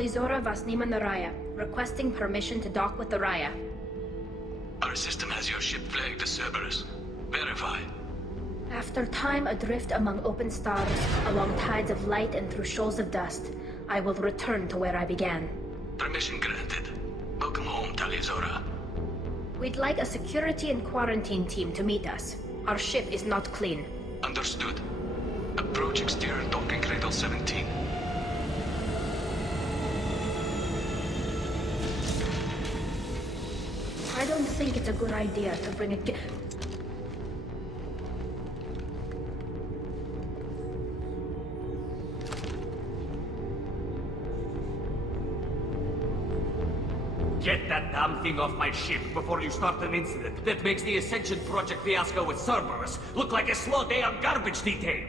Tali Vasnima Naraya, requesting permission to dock with the Raya. Our system has your ship flagged as Cerberus. Verify. After time adrift among open stars, along tides of light and through shoals of dust, I will return to where I began. Permission granted. Welcome home, Talizora. We'd like a security and quarantine team to meet us. Our ship is not clean. Understood. Approach exterior docking cradle 17. I don't think it's a good idea to bring a Get that damn thing off my ship before you start an incident that makes the Ascension Project fiasco with Cerberus look like a slow day on garbage detail.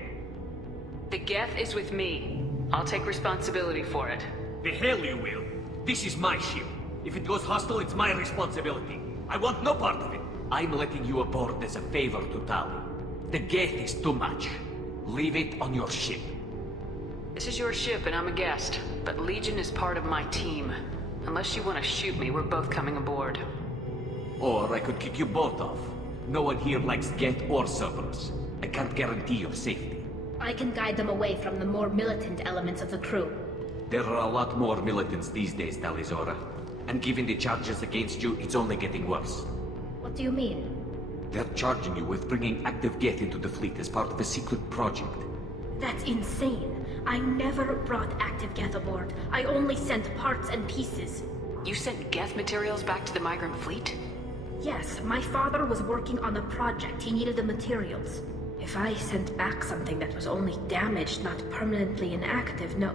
The Geth is with me. I'll take responsibility for it. The hell you will. This is my ship. If it goes hostile, it's my responsibility. I want no part of it. I'm letting you aboard as a favor to Tali. The Geth is too much. Leave it on your ship. This is your ship and I'm a guest, but Legion is part of my team. Unless you want to shoot me, we're both coming aboard. Or I could kick you both off. No one here likes Geth or Cerberus. I can't guarantee your safety. I can guide them away from the more militant elements of the crew. There are a lot more militants these days, Talizora. And given the charges against you, it's only getting worse. What do you mean? They're charging you with bringing active Geth into the fleet as part of a secret project. That's insane. I never brought active Geth aboard. I only sent parts and pieces. You sent Geth materials back to the migrant fleet? Yes, my father was working on a project. He needed the materials. If I sent back something that was only damaged, not permanently inactive, no,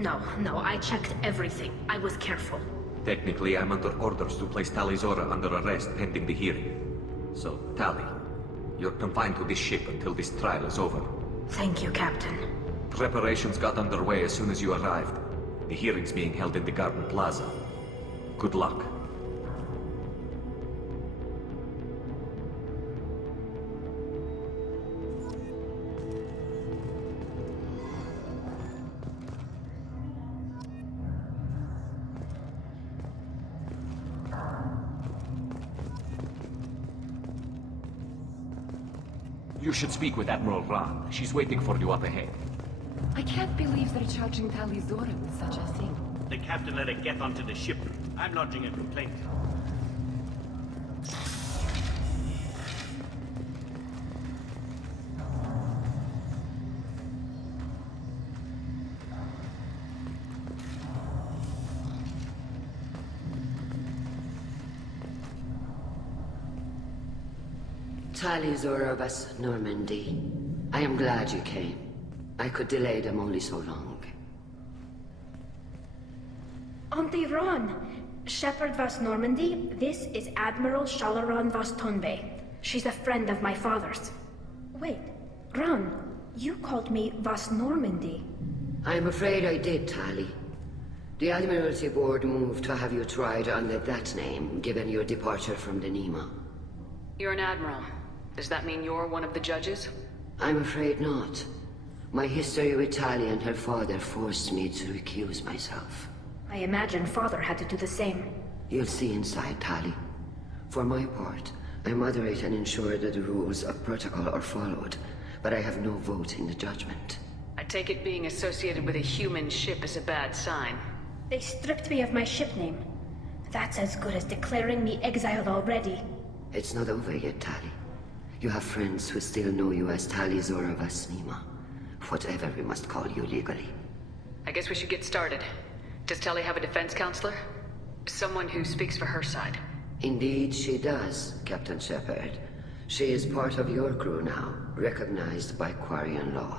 I checked everything. I was careful. Technically, I'm under orders to place Talizora under arrest pending the hearing. So, Tali, you're confined to this ship until this trial is over. Thank you, Captain. Preparations got underway as soon as you arrived. The hearing's being held in the Garden Plaza. Good luck. You should speak with Admiral Ran. She's waiting for you up ahead. I can't believe they're charging Talizora with such a thing. The captain let it get onto the ship. I'm lodging a complaint. Tali of us, Normandy. I am glad you came. I could delay them only so long. Auntie Ron! Shepherd Vas Normandy, this is Admiral Shalaran Vas Tonbe. She's a friend of my father's. Wait, Ron, you called me Vas Normandy. I'm afraid I did, Tali. The Admiralty Board moved to have you tried under that name, given your departure from the Nima. You're an admiral. Does that mean you're one of the judges? I'm afraid not. My history with Tali and her father forced me to recuse myself. I imagine father had to do the same. You'll see inside, Tali. For my part, I moderate and ensure that the rules of protocol are followed, but I have no vote in the judgment. I take it being associated with a human ship is a bad sign. They stripped me of my ship name. That's as good as declaring me exiled already. It's not over yet, Tali. You have friends who still know you as Tali Zora Vasnima. Whatever we must call you legally. I guess we should get started. Does Tali have a defense counselor? Someone who speaks for her side. Indeed she does, Captain Shepard. She is part of your crew now, recognized by Quarian law.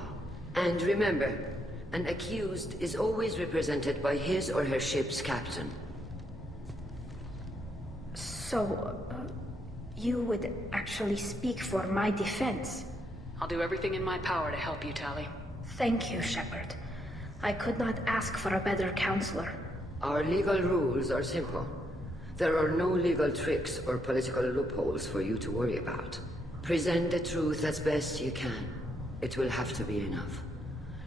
And remember, an accused is always represented by his or her ship's captain. So, you would actually speak for my defense? I'll do everything in my power to help you, Tali. Thank you, Shepard. I could not ask for a better counselor. Our legal rules are simple. There are no legal tricks or political loopholes for you to worry about. Present the truth as best you can. It will have to be enough.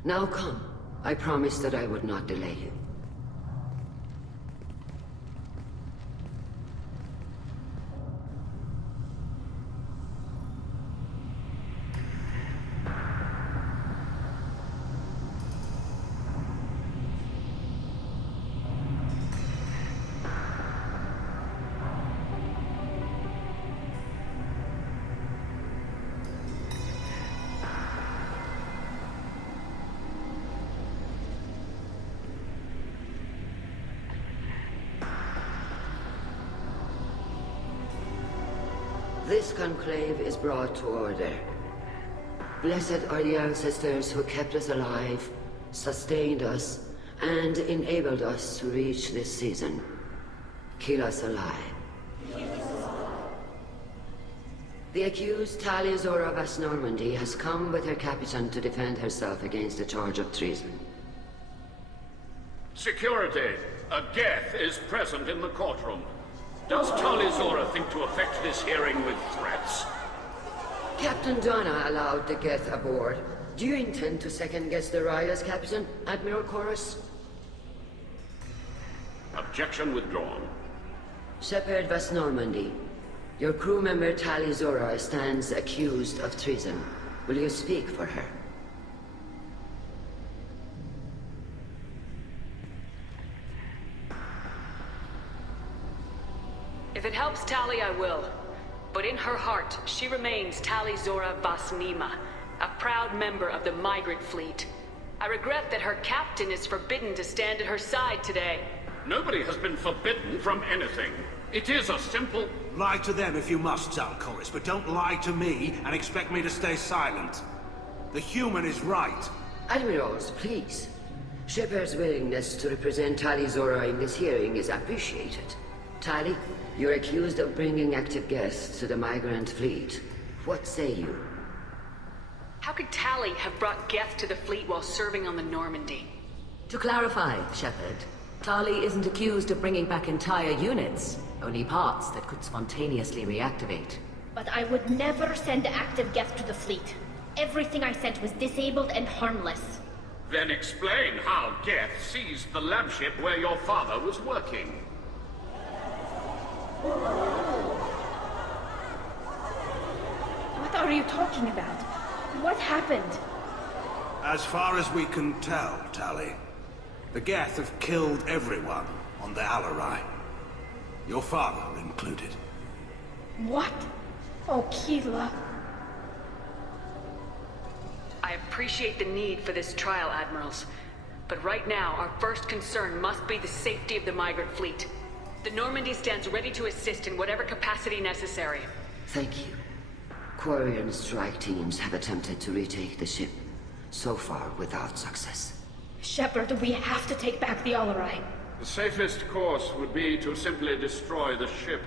Now come. I promised that I would not delay you. This conclave is brought to order. Blessed are the ancestors who kept us alive, sustained us, and enabled us to reach this season. Keep us alive. The accused Tali Zora Vas Normandy has come with her captain to defend herself against the charge of treason. Security! A Geth is present in the courtroom. Does Tali Zora think to effect this hearing with threats? Captain Donna allowed the Geth aboard. Do you intend to second-guess the Raya's captain, Admiral Chorus? Objection withdrawn. Shepard Vas Normandy, your crew member Tali Zora stands accused of treason. Will you speak for her? If it helps Tali, I will. But in her heart, she remains Tali Zora Vasnima, a proud member of the migrant fleet. I regret that her captain is forbidden to stand at her side today. Nobody has been forbidden from anything. It is a simple... Lie to them if you must, Zalcoris, but don't lie to me and expect me to stay silent. The human is right. Admirals, please. Shepard's willingness to represent Tali Zora in this hearing is appreciated. Tali, you're accused of bringing active guests to the migrant fleet. What say you? How could Tali have brought Geth to the fleet while serving on the Normandy? To clarify, Shepard, Tali isn't accused of bringing back entire units, only parts that could spontaneously reactivate. But I would never send active Geth to the fleet. Everything I sent was disabled and harmless. Then explain how Geth seized the lab ship where your father was working. What are you talking about? What happened? As far as we can tell, Tali, the Geth have killed everyone on the Alarai. Your father included. What? Oh, Keela. I appreciate the need for this trial, Admirals. But right now, our first concern must be the safety of the migrant fleet. The Normandy stands ready to assist in whatever capacity necessary. Thank you. Quarian strike teams have attempted to retake the ship, so far without success. Shepard, we have to take back the Alarai. The safest course would be to simply destroy the ship.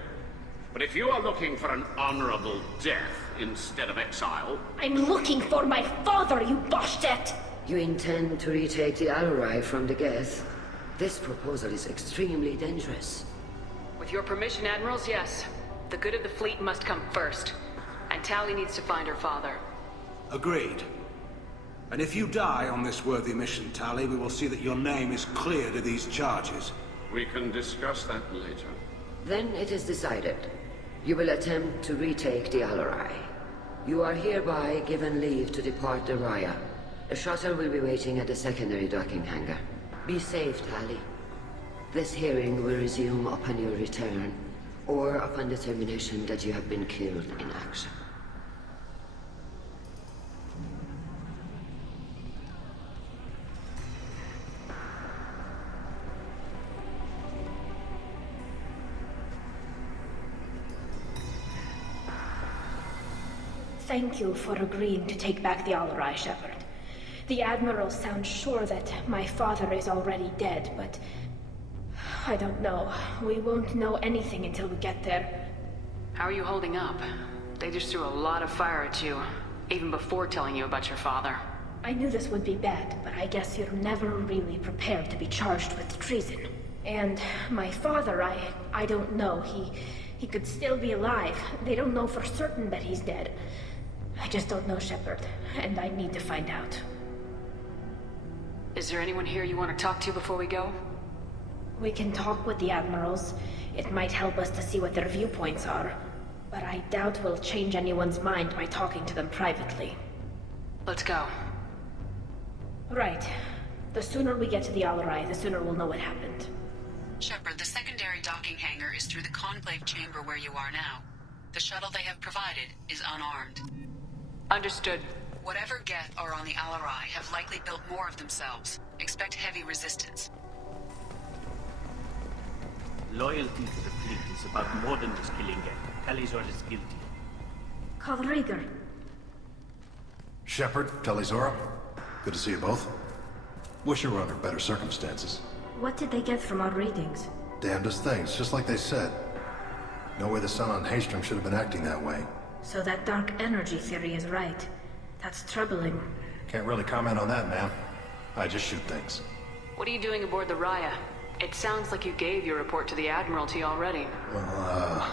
But if you are looking for an honorable death instead of exile... I'm looking for my father, you bastet! You intend to retake the Alarai from the Geth? This proposal is extremely dangerous. With your permission, Admirals, yes. The good of the fleet must come first. And Tali needs to find her father. Agreed. And if you die on this worthy mission, Tali, we will see that your name is cleared of these charges. We can discuss that later. Then it is decided. You will attempt to retake the Alarai. You are hereby given leave to depart the Raya. A shuttle will be waiting at the secondary docking hangar. Be safe, Tali. This hearing will resume upon your return, or upon determination that you have been killed in action. Thank you for agreeing to take back the Alarai, Shepard. The Admiral sounds sure that my father is already dead, but... I don't know. We won't know anything until we get there. How are you holding up? They just threw a lot of fire at you, even before telling you about your father. I knew this would be bad, but I guess you're never really prepared to be charged with treason. And my father, I don't know. He could still be alive. They don't know for certain that he's dead. I just don't know, Shepard, and I need to find out. Is there anyone here you want to talk to before we go? We can talk with the Admirals. It might help us to see what their viewpoints are. But I doubt we'll change anyone's mind by talking to them privately. Let's go. Right. The sooner we get to the Alarai, the sooner we'll know what happened. Shepard, the secondary docking hangar is through the conclave chamber where you are now. The shuttle they have provided is unarmed. Understood. Whatever Geth are on the Alarai have likely built more of themselves. Expect heavy resistance. Loyalty to the fleet is about more than just killing Geth. Talizor is guilty. Kalrieger. Shepard, Talizora. Good to see you both. Wish you were under better circumstances. What did they get from our readings? Damnedest things, just like they said. No way the sun on Haystrom should have been acting that way. So that dark energy theory is right. That's troubling. Can't really comment on that, ma'am. I just shoot things. What are you doing aboard the Raya? It sounds like you gave your report to the Admiralty already. Well, I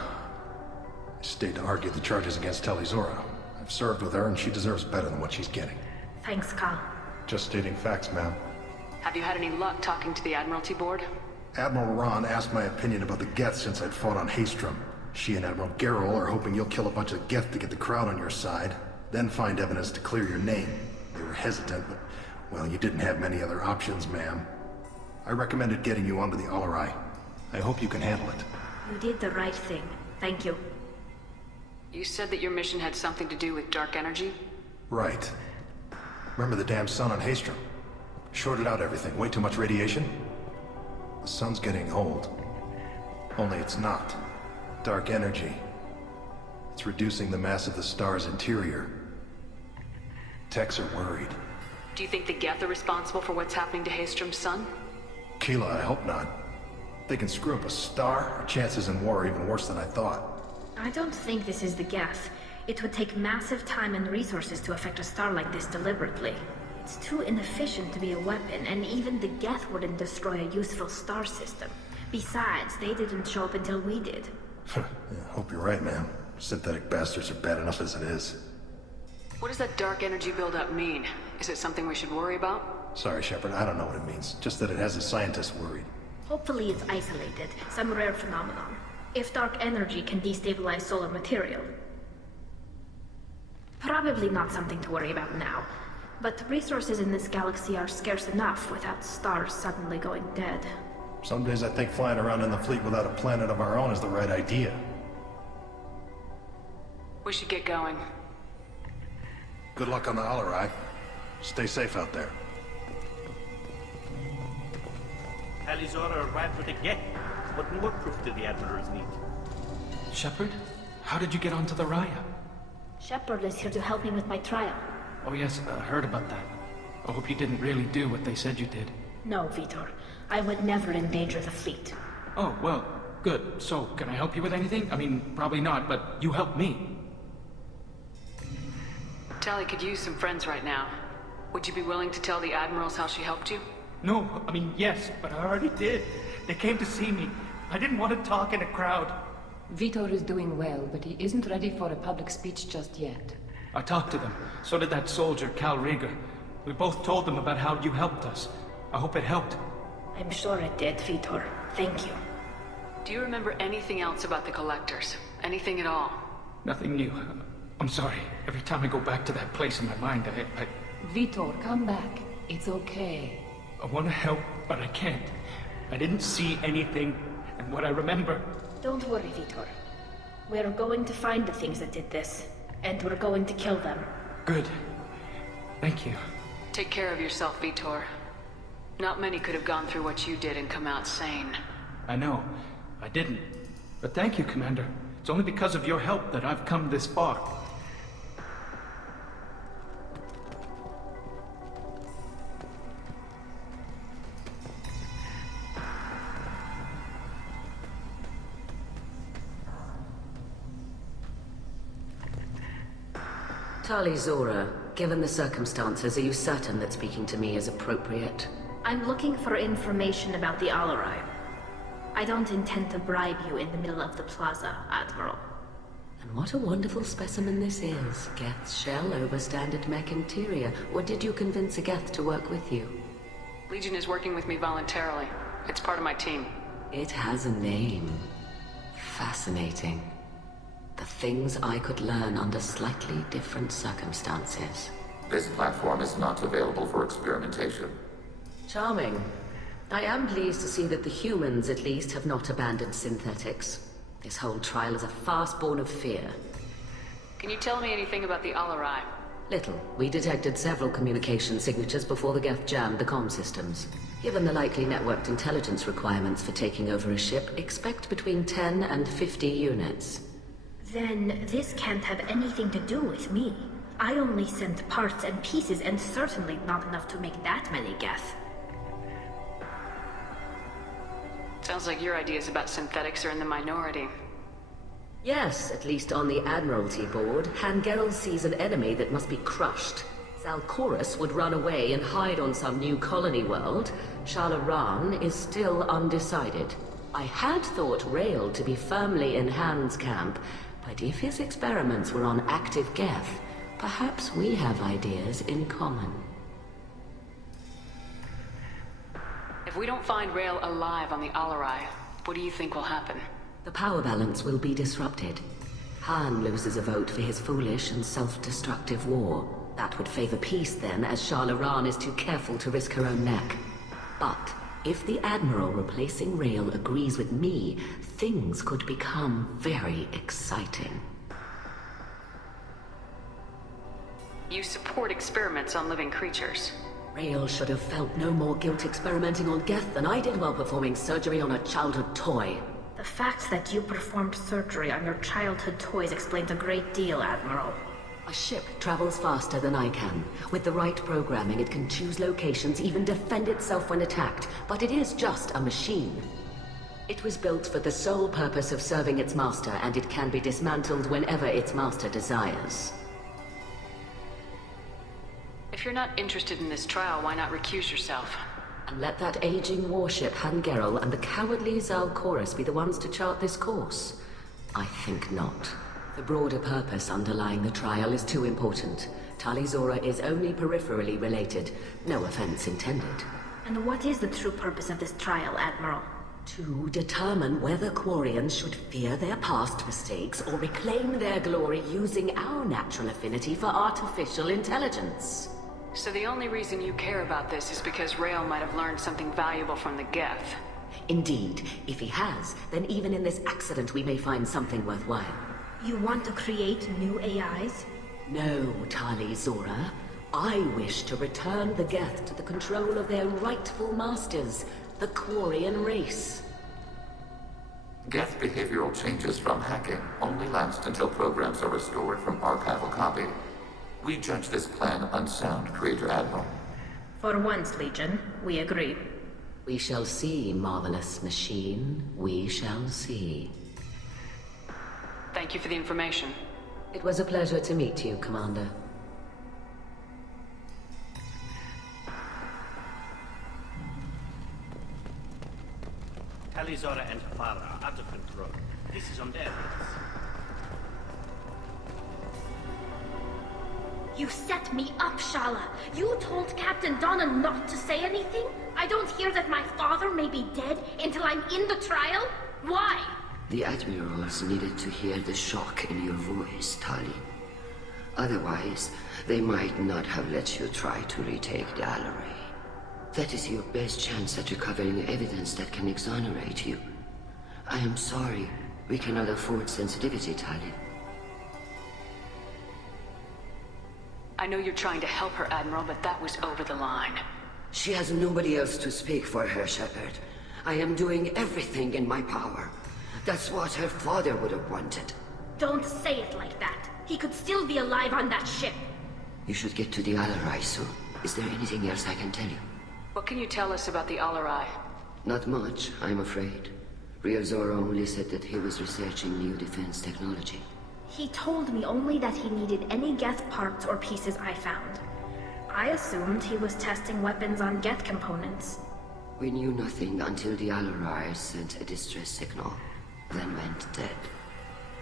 stayed to argue the charges against Talizora. I've served with her, and she deserves better than what she's getting. Thanks, Kal. Just stating facts, ma'am. Have you had any luck talking to the Admiralty board? Admiral Ron asked my opinion about the Geth since I'd fought on Haystrom. She and Admiral Garrel are hoping you'll kill a bunch of Geth to get the crowd on your side, then find evidence to clear your name. They were hesitant, but, well, you didn't have many other options, ma'am. I recommended getting you onto the Alarai. I hope you can handle it. You did the right thing. Thank you. You said that your mission had something to do with dark energy? Right. Remember the damn sun on Haystrom? Shorted out everything. Way too much radiation? The sun's getting old. Only it's not. Dark energy. It's reducing the mass of the star's interior. Techs are worried. Do you think the Geth are responsible for what's happening to Haystrom's sun? Keela, I hope not. They can screw up a star. Our chances in war are even worse than I thought. I don't think this is the Geth. It would take massive time and resources to affect a star like this deliberately. It's too inefficient to be a weapon, and even the Geth wouldn't destroy a useful star system. Besides, they didn't show up until we did. Yeah, hope you're right, ma'am. Synthetic bastards are bad enough as it is. What does that dark energy buildup mean? Is it something we should worry about? Sorry, Shepard, I don't know what it means. Just that it has the scientists worried. Hopefully it's isolated, some rare phenomenon. If dark energy can destabilize solar material. Probably not something to worry about now. But resources in this galaxy are scarce enough without stars suddenly going dead. Some days I think flying around in the fleet without a planet of our own is the right idea. We should get going. Good luck on the Alarai. Stay safe out there. Talizora arrived with a Geth. What more proof do the Admirals need? Shepard? How did you get onto the Raya? Shepard is here to help me with my trial. Oh yes, I heard about that. I hope you didn't really do what they said you did. No, Vitor. I would never endanger the fleet. Oh, well, good. So, can I help you with anything? I mean, probably not, but you helped me. Tali could use some friends right now. Would you be willing to tell the Admirals how she helped you? No, I mean, yes, but I already did. They came to see me. I didn't want to talk in a crowd. Vitor is doing well, but he isn't ready for a public speech just yet. I talked to them. So did that soldier, Cal Rieger. We both told them about how you helped us. I hope it helped. I'm sure it did, Vitor. Thank you. Do you remember anything else about the Collectors? Anything at all? Nothing new. I'm sorry. Every time I go back to that place in my mind, I Vitor, come back. It's okay. I want to help, but I can't. I didn't see anything, and what I remember... Don't worry, Vitor. We're going to find the things that did this, and we're going to kill them. Good. Thank you. Take care of yourself, Vitor. Not many could have gone through what you did and come out sane. I know. I didn't. But thank you, Commander. It's only because of your help that I've come this far. Tali Zora, given the circumstances, are you certain that speaking to me is appropriate? I'm looking for information about the Alarai. I don't intend to bribe you in the middle of the plaza, Admiral. And what a wonderful specimen this is. Geth's shell over standard mech interior. Or did you convince a Geth to work with you? Legion is working with me voluntarily. It's part of my team. It has a name. Fascinating. The things I could learn under slightly different circumstances. This platform is not available for experimentation. Charming. I am pleased to see that the humans, at least, have not abandoned synthetics. This whole trial is a farce born of fear. Can you tell me anything about the Alarai? Little. We detected several communication signatures before the Geth jammed the comm systems. Given the likely networked intelligence requirements for taking over a ship, expect between 10 and 50 units. Then this can't have anything to do with me. I only sent parts and pieces, and certainly not enough to make that many Geth. Sounds like your ideas about synthetics are in the minority. Yes, at least on the Admiralty board, Hangerel sees an enemy that must be crushed. Zalcorus would run away and hide on some new colony world. Shalaran is still undecided. I had thought Rael to be firmly in Han's camp, but if his experiments were on active Geth, perhaps we have ideas in common. If we don't find Rael alive on the Alarai, what do you think will happen? The power balance will be disrupted. Han loses a vote for his foolish and self-destructive war. That would favor peace then, as Shalaran is too careful to risk her own neck. But if the Admiral replacing Rael agrees with me, things could become very exciting. You support experiments on living creatures. Rael should have felt no more guilt experimenting on Geth than I did while performing surgery on a childhood toy. The fact that you performed surgery on your childhood toys explains a great deal, Admiral. A ship travels faster than I can. With the right programming, it can choose locations, even defend itself when attacked. But it is just a machine. It was built for the sole purpose of serving its master, and it can be dismantled whenever its master desires. If you're not interested in this trial, why not recuse yourself? And let that aging warship Hangerel and the cowardly Zalcorus be the ones to chart this course? I think not. The broader purpose underlying the trial is too important. Tali Zora is only peripherally related. No offense intended. And what is the true purpose of this trial, Admiral? To determine whether Quarians should fear their past mistakes or reclaim their glory using our natural affinity for artificial intelligence. So the only reason you care about this is because Rael might have learned something valuable from the Geth. Indeed. If he has, then even in this accident we may find something worthwhile. You want to create new AIs? No, Tali Zora. I wish to return the Geth to the control of their rightful masters, the Quarian race. Geth behavioral changes from hacking only last until programs are restored from archival copy. We judge this plan unsound, Creator Admiral. For once, Legion, we agree. We shall see, marvelous machine. We shall see. Thank you for the information. It was a pleasure to meet you, Commander. Tali, Zora, and her father are out of control. This is on their hands. You set me up, Shala. You told Captain Donna not to say anything? I don't hear that my father may be dead until I'm in the trial? Why? The Admirals needed to hear the shock in your voice, Tali. Otherwise, they might not have let you try to retake the Alaray. That is your best chance at recovering evidence that can exonerate you. I am sorry. We cannot afford sensitivity, Tali. I know you're trying to help her, Admiral, but that was over the line. She has nobody else to speak for her, Shepard. I am doing everything in my power. That's what her father would have wanted. Don't say it like that. He could still be alive on that ship. You should get to the Alarai soon. Is there anything else I can tell you? What can you tell us about the Alarai? Not much, I'm afraid. Real Zora only said that he was researching new defense technology. He told me only that he needed any Geth parts or pieces I found. I assumed he was testing weapons on Geth components. We knew nothing until the Alarai sent a distress signal, then went dead.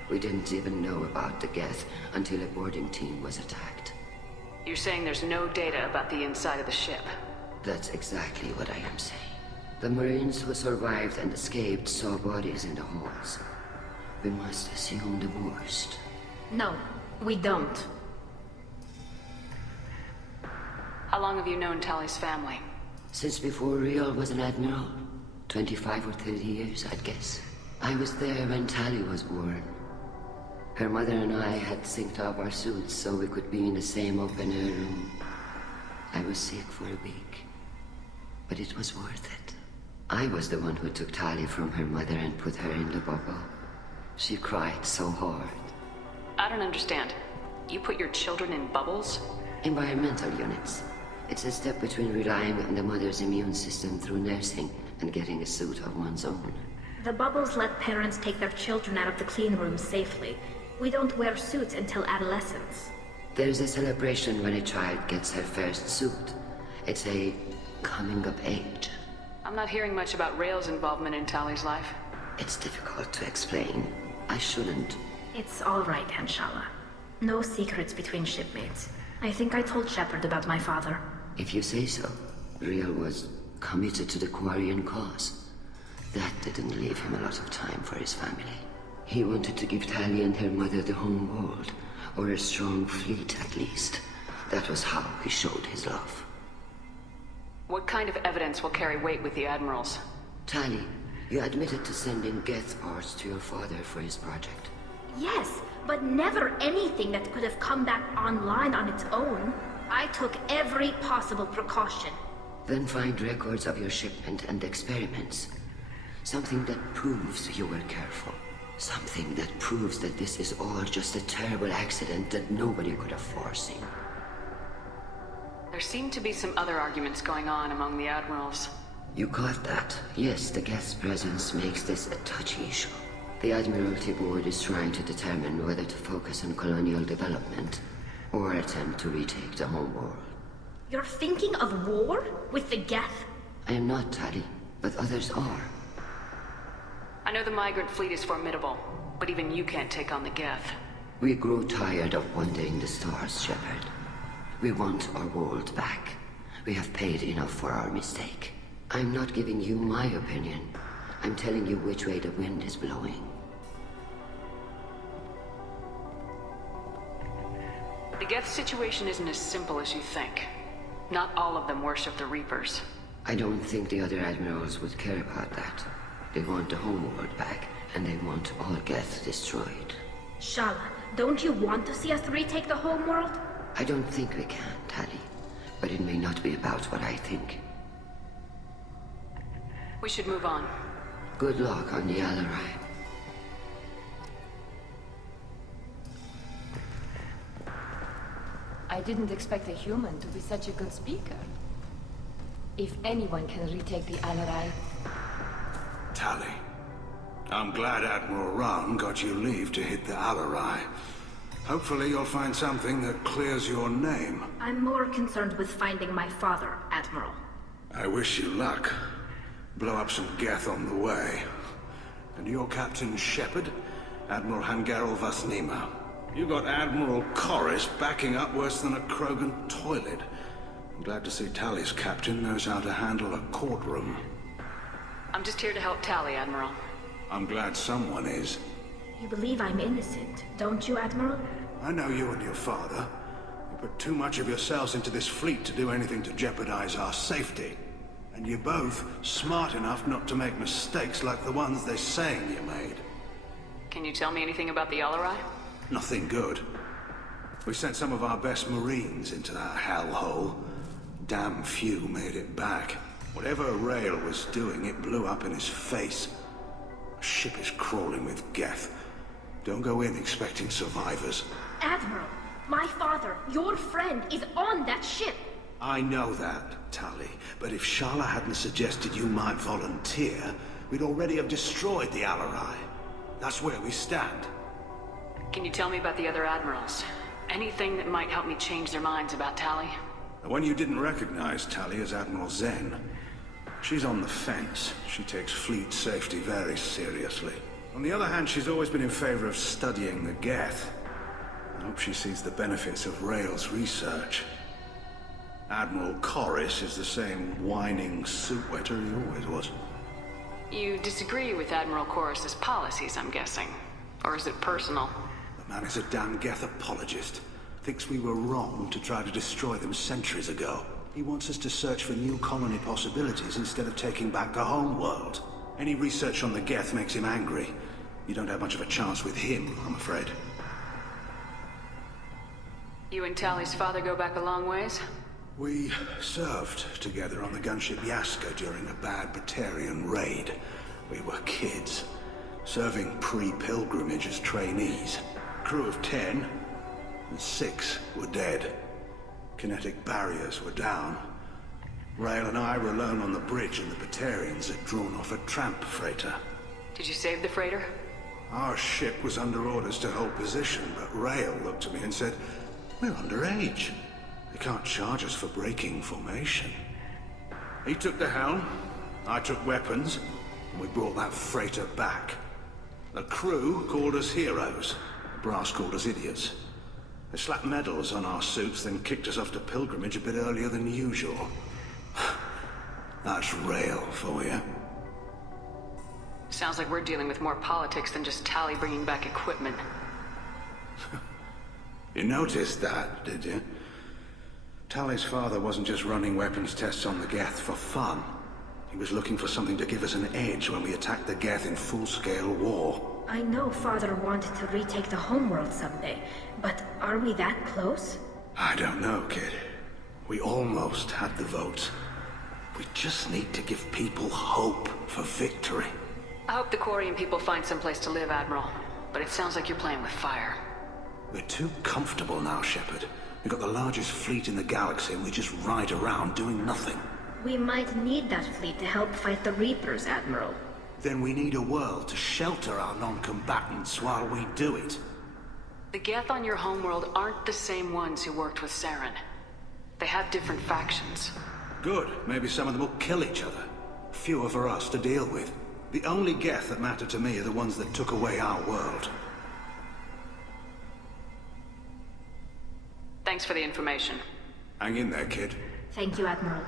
We didn't even know about the Geth until a boarding team was attacked. You're saying there's no data about the inside of the ship? That's exactly what I am saying. The Marines who survived and escaped saw bodies in the halls. We must assume the worst. No, we don't. How long have you known Tali's family? Since before Real was an admiral. 25 or 30 years, I'd guess. I was there when Tali was born. Her mother and I had synced up our suits so we could be in the same open-air room. I was sick for a week, but it was worth it. I was the one who took Tali from her mother and put her in the bubble. She cried so hard. I don't understand. You put your children in bubbles? Environmental units. It's a step between relying on the mother's immune system through nursing and getting a suit of one's own. The bubbles let parents take their children out of the clean rooms safely. We don't wear suits until adolescence. There's a celebration when a child gets her first suit. It's a coming of age. I'm not hearing much about Rail's involvement in Tali's life. It's difficult to explain. I shouldn't. It's all right, Anshala. No secrets between shipmates. I think I told Shepard about my father. If you say so. Real was committed to the Quarian cause. That didn't leave him a lot of time for his family. He wanted to give Tali and her mother the home world, or a strong fleet at least. That was how he showed his love. What kind of evidence will carry weight with the Admirals? Tali, you admitted to sending Geth parts to your father for his project. Yes, but never anything that could have come back online on its own. I took every possible precaution. Then find records of your shipment and experiments. Something that proves you were careful. Something that proves that this is all just a terrible accident that nobody could have foreseen. There seem to be some other arguments going on among the Admirals. You caught that. Yes, the Geth's presence makes this a touchy issue. The Admiralty Board is trying to determine whether to focus on colonial development or attempt to retake the home world. You're thinking of war? With the Geth? I am not, Tali, but others are. I know the migrant fleet is formidable, but even you can't take on the Geth. We grow tired of wandering the stars, Shepard. We want our world back. We have paid enough for our mistake. I'm not giving you my opinion. I'm telling you which way the wind is blowing. The Geth situation isn't as simple as you think. Not all of them worship the Reapers. I don't think the other admirals would care about that. They want the homeworld back, and they want all Geth destroyed. Shala, don't you want to see us retake the homeworld? I don't think we can, Tali. But it may not be about what I think. We should move on. Good luck on the Alarai. I didn't expect a human to be such a good speaker. If anyone can retake the Alarai... Tali, I'm glad Admiral Rahn got you leave to hit the Alarai. Hopefully you'll find something that clears your name. I'm more concerned with finding my father, Admiral. I wish you luck. Blow up some Geth on the way. And your Captain Shepard, Admiral Hangerel Vasnima. You got Admiral Corris backing up worse than a Krogan toilet. I'm glad to see Tali's captain knows how to handle a courtroom. I'm just here to help Tali, Admiral. I'm glad someone is. You believe I'm innocent, don't you, Admiral? I know you and your father. You put too much of yourselves into this fleet to do anything to jeopardize our safety. And you're both smart enough not to make mistakes like the ones they're saying you made. Can you tell me anything about the Alarai? Nothing good. We sent some of our best Marines into that hellhole. Damn few made it back. Whatever Rail was doing, it blew up in his face. A ship is crawling with Geth. Don't go in expecting survivors. Admiral, my father, your friend, is on that ship. I know that, Tali, but if Shala hadn't suggested you might volunteer, we'd already have destroyed the Alarai. That's where we stand. Can you tell me about the other admirals? Anything that might help me change their minds about Tali? The one you didn't recognize, Tali, is Admiral Zen. She's on the fence. She takes fleet safety very seriously. On the other hand, she's always been in favor of studying the Geth. I hope she sees the benefits of Rail's research. Admiral Corris is the same whining suit-wetter he always was. You disagree with Admiral Corris's policies, I'm guessing. Or is it personal? The man is a damn Geth apologist. Thinks we were wrong to try to destroy them centuries ago. He wants us to search for new colony possibilities instead of taking back the home world. Any research on the Geth makes him angry. You don't have much of a chance with him, I'm afraid. You and Tali's father go back a long ways? We served together on the gunship Yaska during a bad Batarian raid. We were kids, serving pre-pilgrimage as trainees. Crew of 10, and 6 were dead. Kinetic barriers were down. Rail and I were alone on the bridge, and the Batarians had drawn off a tramp freighter. Did you save the freighter? Our ship was under orders to hold position, but Rail looked at me and said, "We're underage. They can't charge us for breaking formation." He took the helm, I took weapons, and we brought that freighter back. The crew called us heroes. The brass called us idiots. They slapped medals on our suits, then kicked us off to pilgrimage a bit earlier than usual. That's Rail for you. Sounds like we're dealing with more politics than just Tali bringing back equipment. You noticed that, did you? Tali's father wasn't just running weapons tests on the Geth for fun. He was looking for something to give us an edge when we attacked the Geth in full-scale war. I know Father wanted to retake the homeworld someday, but are we that close? I don't know, kid. We almost had the votes. We just need to give people hope for victory. I hope the Quarian people find someplace to live, Admiral. But it sounds like you're playing with fire. We're too comfortable now, Shepard. We've got the largest fleet in the galaxy and we just ride around doing nothing. We might need that fleet to help fight the Reapers, Admiral. Then we need a world to shelter our non-combatants while we do it. The Geth on your homeworld aren't the same ones who worked with Saren. They have different factions. Good. Maybe some of them will kill each other. Fewer for us to deal with. The only Geth that matter to me are the ones that took away our world. Thanks for the information. Hang in there, kid. Thank you, Admiral.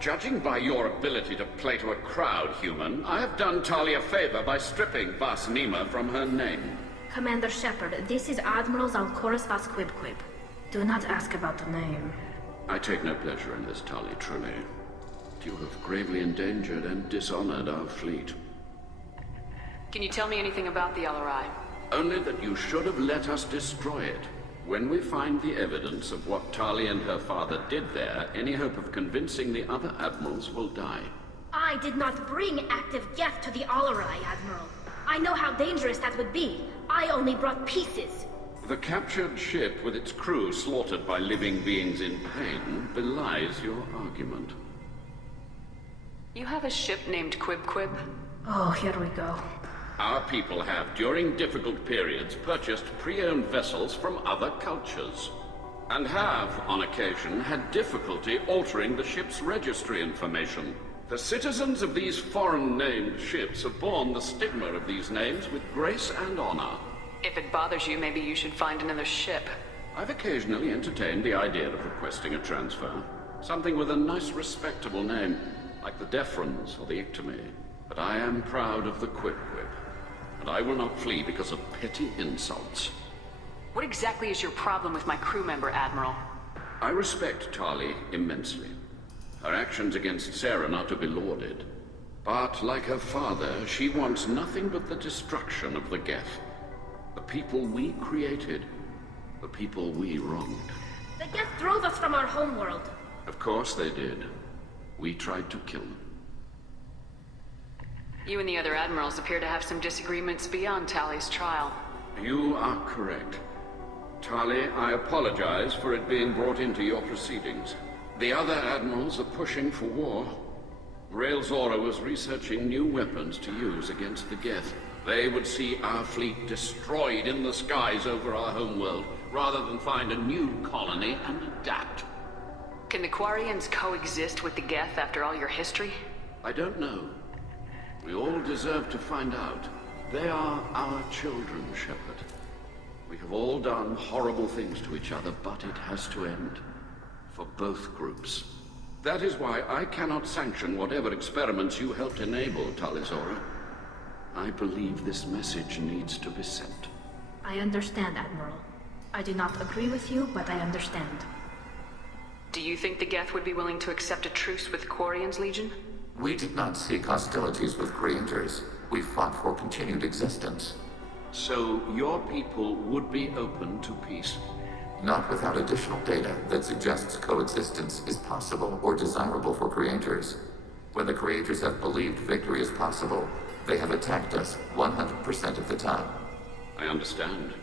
Judging by your ability to play to a crowd, human, I have done Tali a favor by stripping Vasnima from her name. Commander Shepard, this is Admiral Zalkoris Vasquibquib. Do not ask about the name. I take no pleasure in this, Tali, truly. You have gravely endangered and dishonored our fleet. Can you tell me anything about the Alarai? Only that you should have let us destroy it. When we find the evidence of what Tali and her father did there, any hope of convincing the other admirals will die. I did not bring active Geth to the Alarai, Admiral. I know how dangerous that would be. I only brought pieces. The captured ship with its crew slaughtered by living beings in pain belies your argument. You have a ship named Quib Quib? Oh, here we go. Our people have, during difficult periods, purchased pre-owned vessels from other cultures. And have, on occasion, had difficulty altering the ship's registry information. The citizens of these foreign-named ships have borne the stigma of these names with grace and honor. If it bothers you, maybe you should find another ship. I've occasionally entertained the idea of requesting a transfer. Something with a nice, respectable name, like the Defrons or the Ictomy. But I am proud of the Quib Quib, and I will not flee because of petty insults. What exactly is your problem with my crew member, Admiral? I respect Tali immensely. Her actions against Saren are to be lauded. But, like her father, she wants nothing but the destruction of the Geth. The people we created. The people we wronged. The Geth drove us from our homeworld. Of course they did. We tried to kill them. You and the other admirals appear to have some disagreements beyond Tali's trial. You are correct. Tali, I apologize for it being brought into your proceedings. The other admirals are pushing for war. Rael Zora was researching new weapons to use against the Geth. They would see our fleet destroyed in the skies over our homeworld, rather than find a new colony and adapt. Can the Quarians coexist with the Geth after all your history? I don't know. We all deserve to find out. They are our children, Shepard. We have all done horrible things to each other, but it has to end. For both groups. That is why I cannot sanction whatever experiments you helped enable, Tali Zora. I believe this message needs to be sent. I understand, Admiral. I do not agree with you, but I understand. Do you think the Geth would be willing to accept a truce with Quarian's Legion? We did not seek hostilities with creators. We fought for continued existence. So your people would be open to peace? Not without additional data that suggests coexistence is possible or desirable for creators. When the creators have believed victory is possible, they have attacked us 100% of the time. I understand.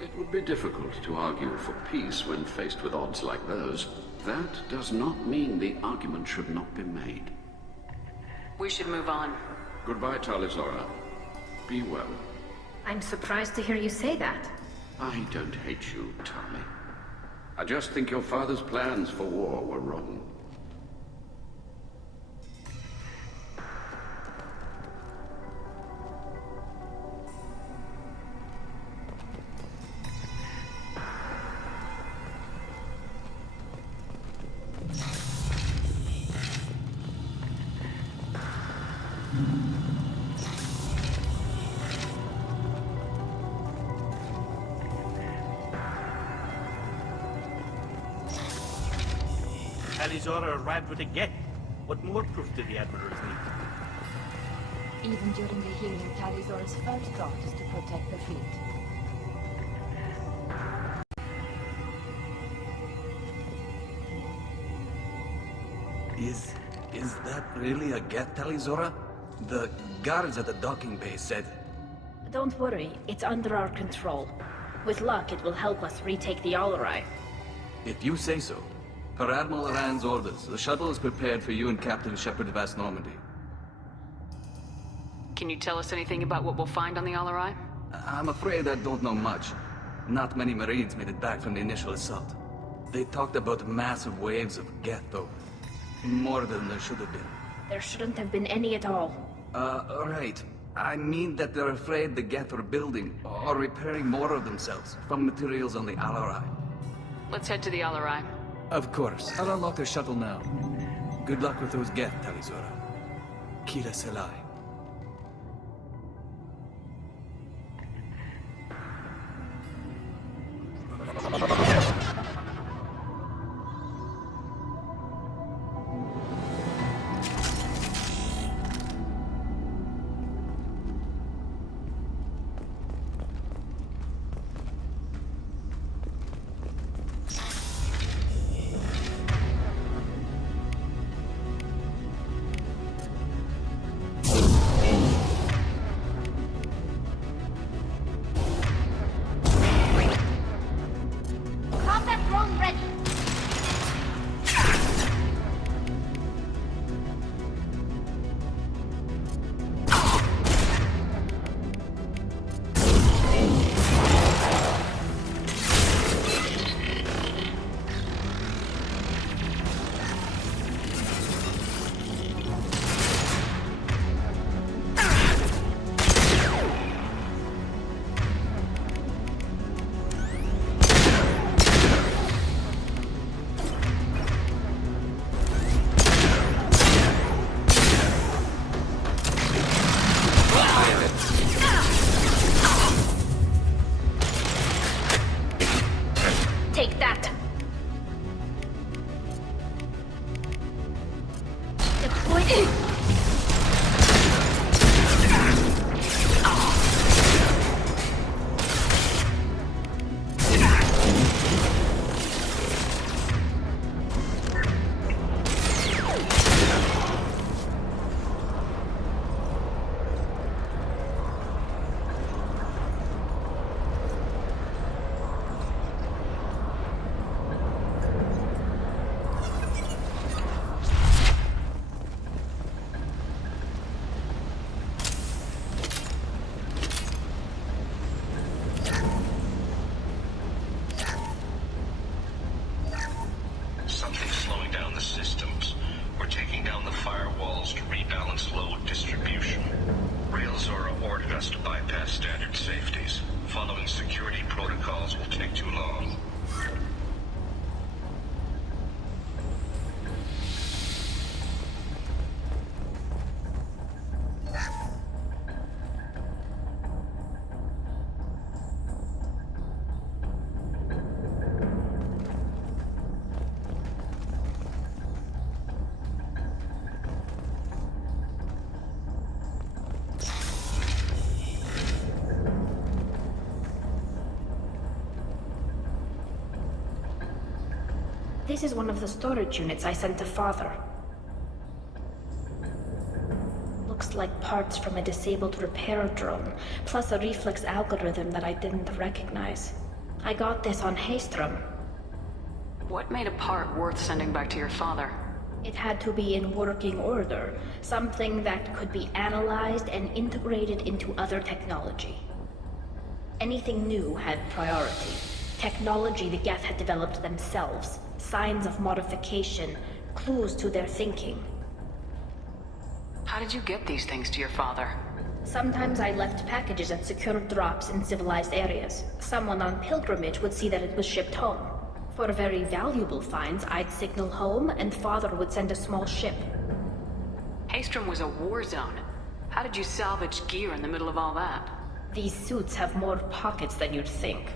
It would be difficult to argue for peace when faced with odds like those. That does not mean the argument should not be made. We should move on. Goodbye, Tali Zora. Be well. I'm surprised to hear you say that. I don't hate you, Tali. I just think your father's plans for war were wrong. Tali Zora arrived with a Geth. What more proof did the Admirals need? Even during the healing, Tali Zora's first thought is to protect the fleet. Is that really a Geth, Tali Zora? The guards at the docking bay said... Don't worry, it's under our control. With luck, it will help us retake the Alarai. If you say so. Per Admiral Aran's orders, the shuttle is prepared for you and Captain Shepard Vast Normandy. Can you tell us anything about what we'll find on the Alarai? I'm afraid I don't know much. Not many Marines made it back from the initial assault. They talked about massive waves of Geth, though. More than there should have been. There shouldn't have been any at all. Right. I mean that they're afraid the Geth are building or repairing more of themselves from materials on the Alarai. Let's head to the Alarai. Of course. I'll unlock the shuttle now. Good luck with those Geth, Tali Zora. Kira Selai. Something's slowing down the systems. We're taking down the firewalls to rebalance load distribution. Rail Zora ordered us to bypass standard safeties. Following security protocols will take too long. This is one of the storage units I sent to Father. Looks like parts from a disabled repair drone, plus a reflex algorithm that I didn't recognize. I got this on Haystrom. What made a part worth sending back to your father? It had to be in working order, something that could be analyzed and integrated into other technology. Anything new had priority. Technology the Geth had developed themselves, signs of modification, clues to their thinking. How did you get these things to your father? Sometimes I left packages at secure drops in civilized areas. Someone on pilgrimage would see that it was shipped home. For very valuable finds, I'd signal home, and Father would send a small ship. Haystrom was a war zone. How did you salvage gear in the middle of all that? These suits have more pockets than you'd think.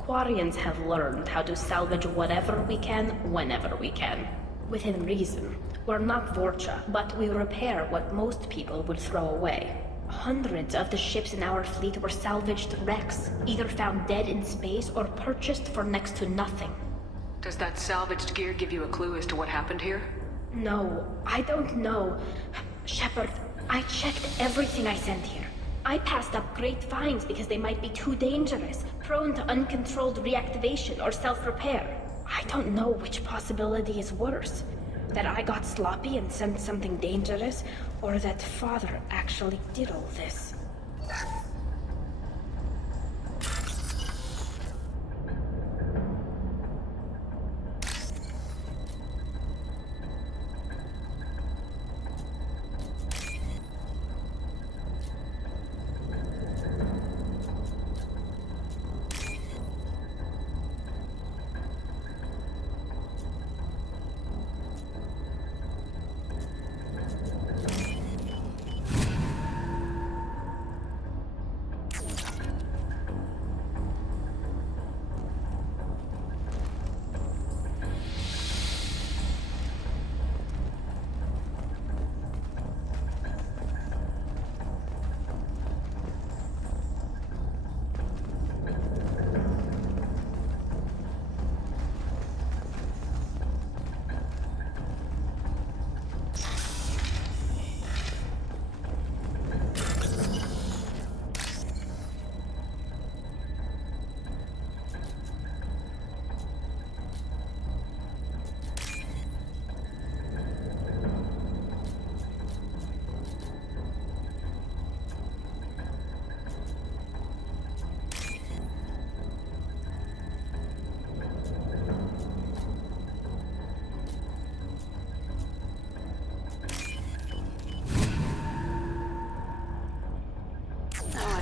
Quarians have learned how to salvage whatever we can, whenever we can. Within reason. We're not Vorcha, but we repair what most people would throw away. Hundreds of the ships in our fleet were salvaged wrecks, either found dead in space or purchased for next to nothing. Does that salvaged gear give you a clue as to what happened here? No, I don't know. Shepard, I checked everything I sent here. I passed up great finds because they might be too dangerous, prone to uncontrolled reactivation or self-repair. I don't know which possibility is worse. That I got sloppy and sent something dangerous, or that Father actually did all this.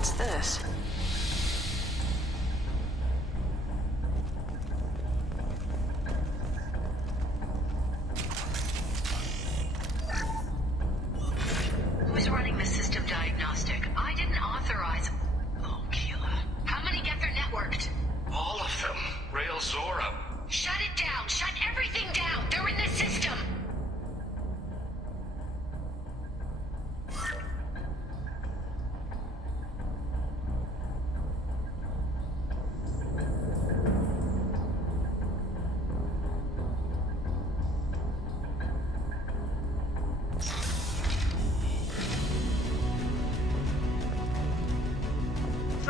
What's this? Who's running the system diagnostic? I didn't authorize. Oh, Keela. How many Geth are networked? All of them. Rail Zora. Shut it down! Shut everything down! They're in the system!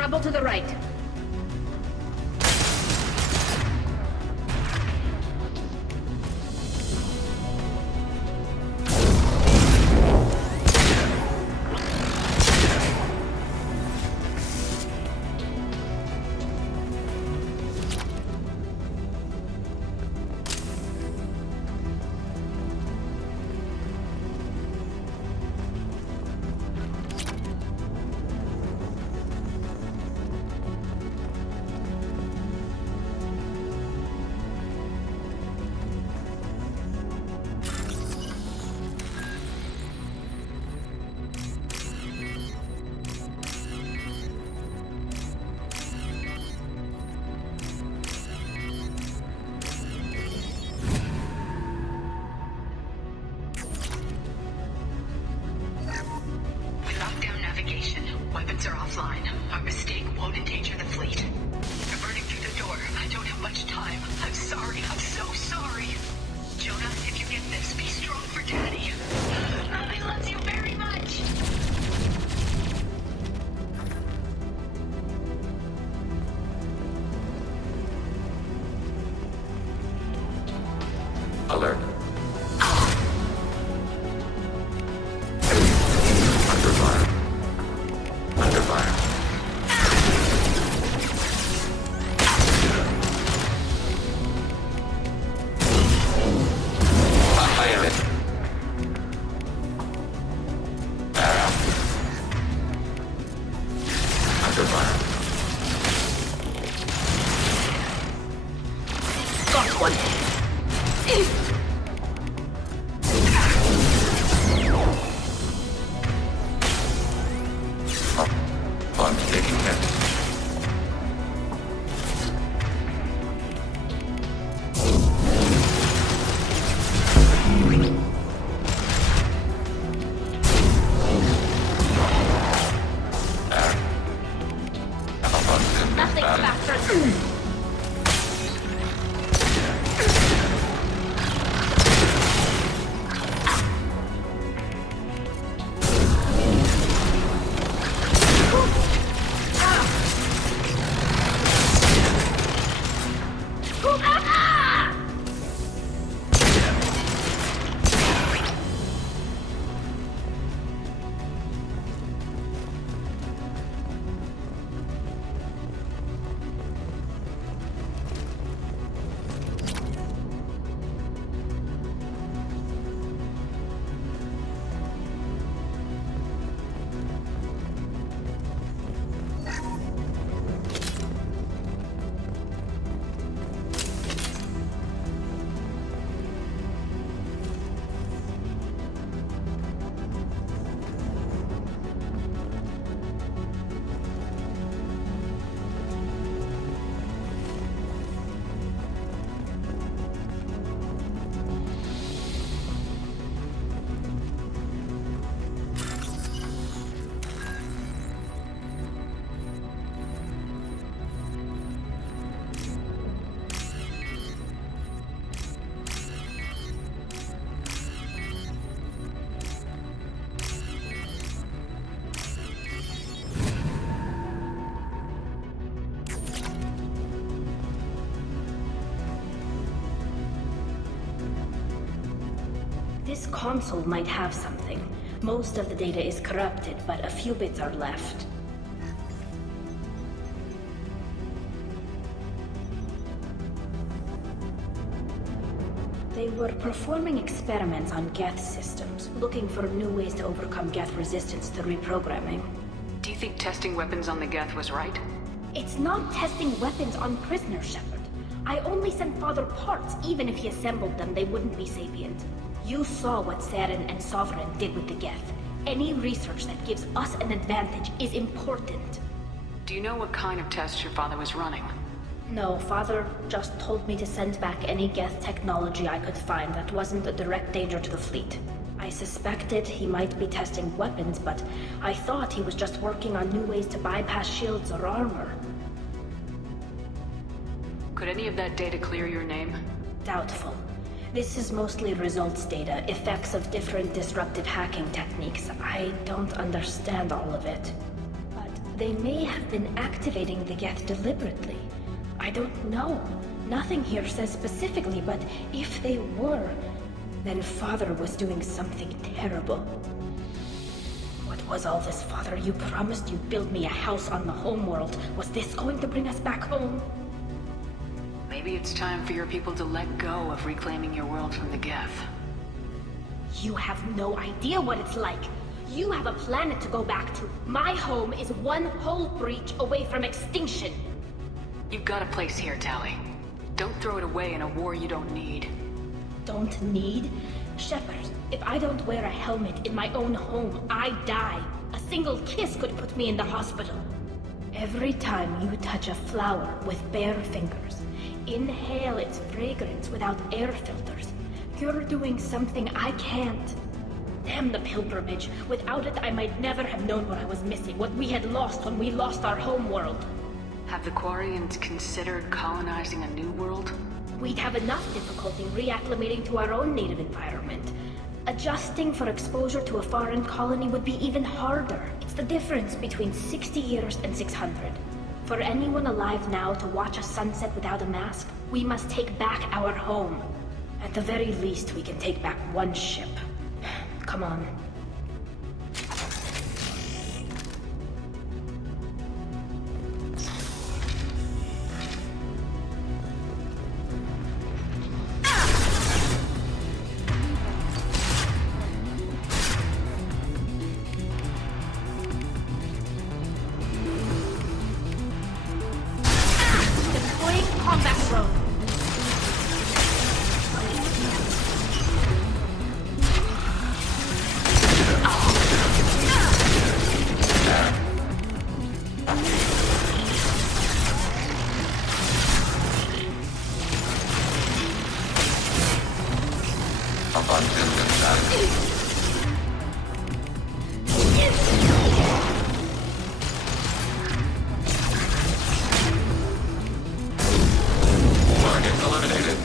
Trouble to the right. Weapons are offline. Our mistake won't endanger the fleet. They're burning through the door. I don't have much time. I'm sorry. I'm so sorry. Jonah, if you get this, be strong for Daddy. Mommy loves you very much. Alert. This console might have something. Most of the data is corrupted, but a few bits are left. They were performing experiments on Geth systems, looking for new ways to overcome Geth resistance to reprogramming. Do you think testing weapons on the Geth was right? It's not testing weapons on prisoners, Shepard. I only sent Father parts. Even if he assembled them, they wouldn't be sapient. You saw what Saren and Sovereign did with the Geth. Any research that gives us an advantage is important. Do you know what kind of tests your father was running? No, Father just told me to send back any Geth technology I could find that wasn't a direct danger to the fleet. I suspected he might be testing weapons, but I thought he was just working on new ways to bypass shields or armor. Could any of that data clear your name? Doubtful. This is mostly results data, effects of different disruptive hacking techniques. I don't understand all of it. But They may have been activating the Geth deliberately. I don't know. Nothing here says specifically, but if they were, then Father was doing something terrible. What was all this, Father? You promised you'd build me a house on the homeworld. Was this going to bring us back home? Maybe it's time for your people to let go of reclaiming your world from the Geth. You have no idea what it's like. You have a planet to go back to. My home is one hull breach away from extinction. You've got a place here, Tali. Don't throw it away in a war you don't need. Don't need? Shepard, if I don't wear a helmet in my own home, I die. A single kiss could put me in the hospital. Every time you touch a flower with bare fingers, inhale its fragrance without air filters, you're doing something I can't. Damn the pilgrimage. Without it, I might never have known what I was missing, what we had lost when we lost our homeworld. Have the Quarians considered colonizing a new world? We'd have enough difficulty reacclimating to our own native environment. Adjusting for exposure to a foreign colony would be even harder. It's the difference between 60 years and 600. For anyone alive now to watch a sunset without a mask, we must take back our home. At the very least, we can take back one ship. Come on. Deploying combat drone. Target eliminated.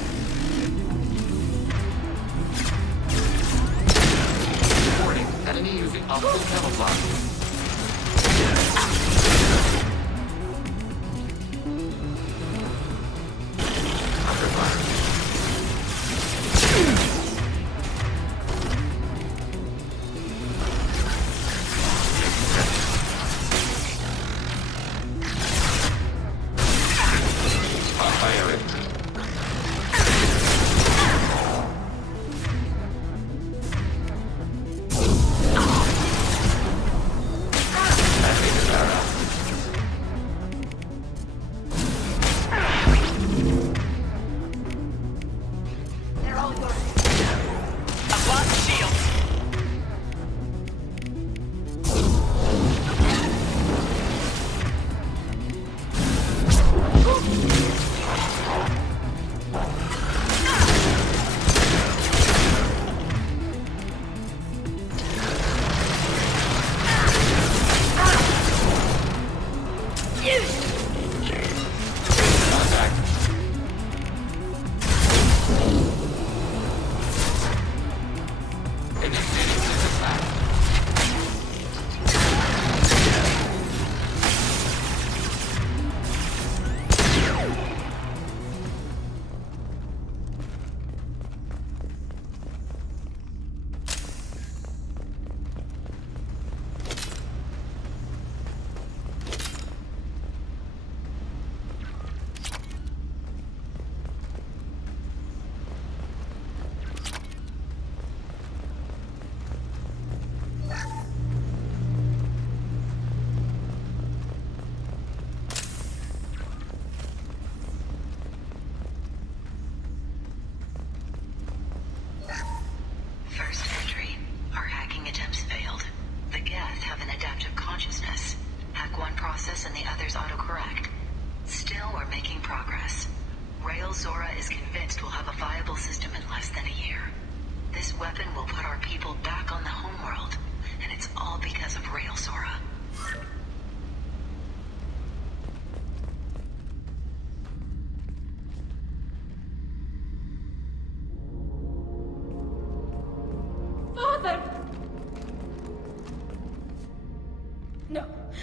Warning, enemy using optical camouflage. Under fire. Fire it.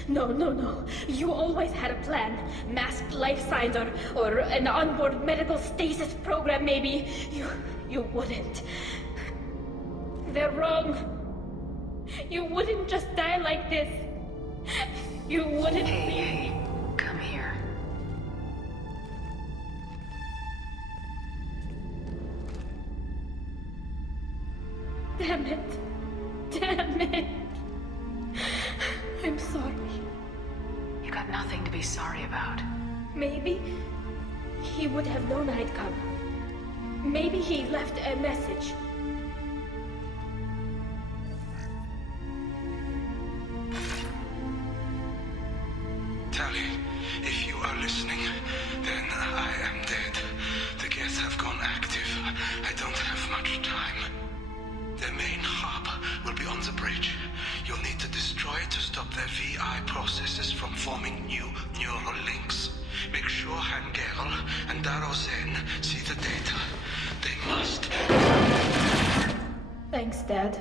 No. You always had a plan. Masked life signs or an onboard medical stasis program, maybe. You wouldn't. They're wrong. You wouldn't just die like this. You wouldn't. Hey, come here. Damn it. I'm sorry. You got nothing to be sorry about. Maybe he would have known I'd come. Maybe he left a message. Tali, if you are listening, then I am dead. The Geth have gone active. I don't have much time. Their main hub will be on the bridge. You'll need to destroy it to stop their VI processes from forming new neural links. Make sure Hangel and Darozen see the data. They must. Thanks, Dad.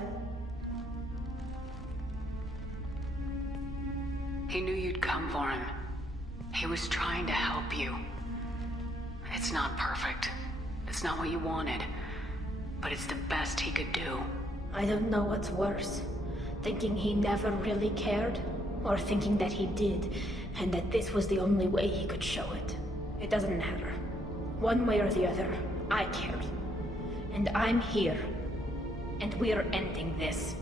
He knew you'd come for him. He was trying to help you. It's not perfect. It's not what you wanted. But it's the best he could do. I don't know what's worse. Thinking he never really cared, or thinking that he did, and that this was the only way he could show it. It doesn't matter. One way or the other, I cared. And I'm here. And we're ending this.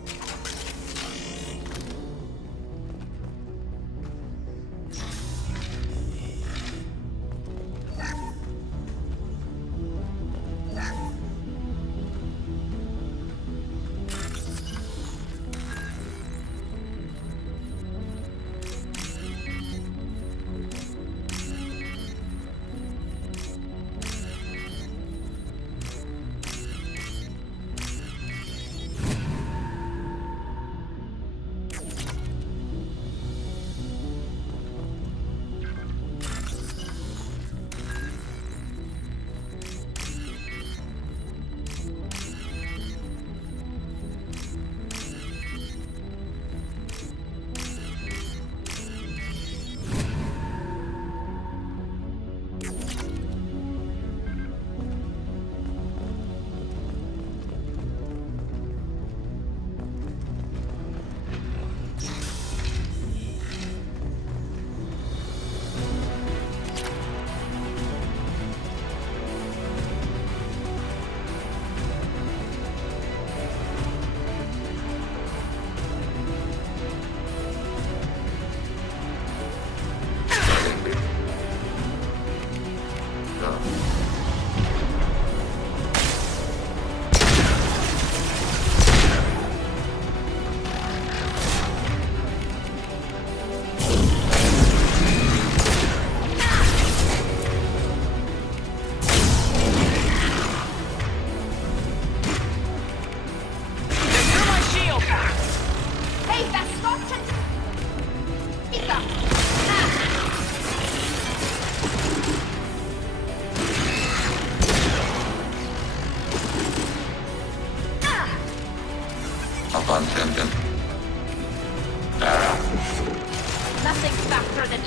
Nothing's faster than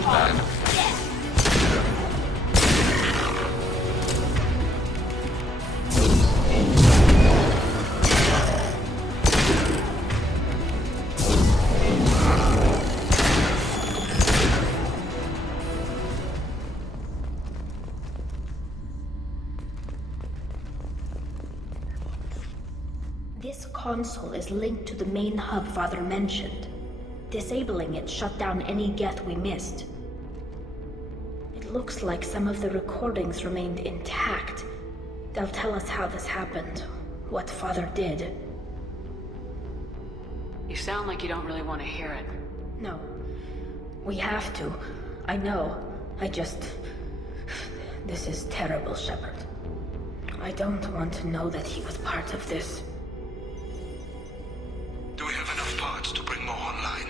the line. This console is linked to the main hub Father mentioned. Disabling it shut down any Geth we missed. It looks like some of the recordings remained intact. They'll tell us how this happened, what Father did. You sound like you don't really want to hear it. No. We have to. I know. This is terrible, Shepard. I don't want to know that he was part of this. Do we have enough parts to bring more online?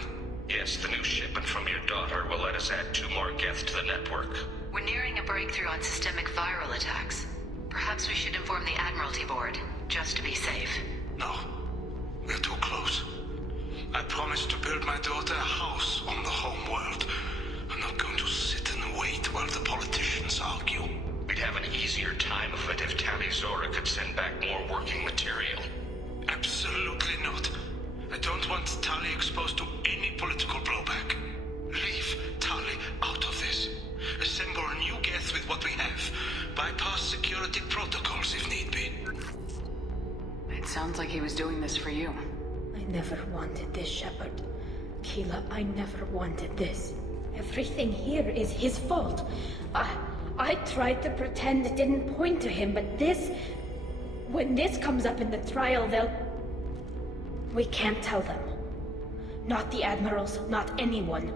Yes, the new shipment from your daughter will let us add 2 more Geth to the network. We're nearing a breakthrough on systemic viral attacks. Perhaps we should inform the Admiralty Board, just to be safe. No. We're too close. I promised to build build my daughter a house on the homeworld. I'm not going to sit and wait while the politicians argue. We'd have an easier time of it if Tali Zora could send back more working material. Absolutely not. I don't want Tali exposed to any political blowback. Leave Tali out of this. Assemble a new Geth with what we have. Bypass security protocols if need be. It sounds like he was doing this for you. I never wanted this, Shepard. Keela, I never wanted this. Everything here is his fault. I tried to pretend it didn't point to him, but this... When this comes up in the trial, they'll... We can't tell them. Not the Admirals, not anyone.